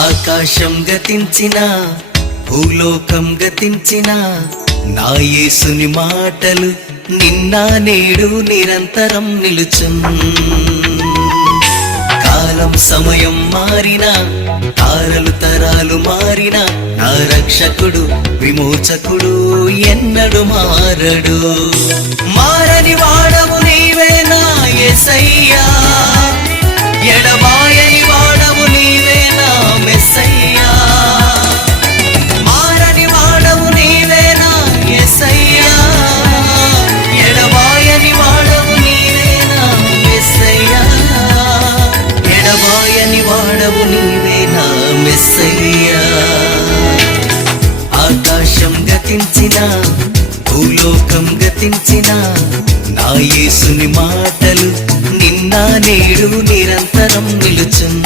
ఆకాశం గతించిన భూలోకం గతించిన నా యేసుని మాటలు నిన్న నేడు నిరంతరం నిలుచున్. కాలం సమయం మారినా తారలు తరాలు మారినా నా రక్షకుడు విమోచకుడు ఎన్నడు మారడు. మారని వాడవు నీవే నా యేసయ్యా, ఎడబాయని వాడవు నీవే నా మెస్సయ్యా. మారని వాడవు నీవే నా యేసయ్యా, ఎడబాయని వాడవు నీవే నా మెస్సయ్యా. ఎడబాయని వాడవు నీవే నా మెస్సయ్యా. ఆకాశం గతించిన భూలోకం గతించిన నా యేసుని మాటలు నిన్న నేడు నిరంతరం నిలుచున్.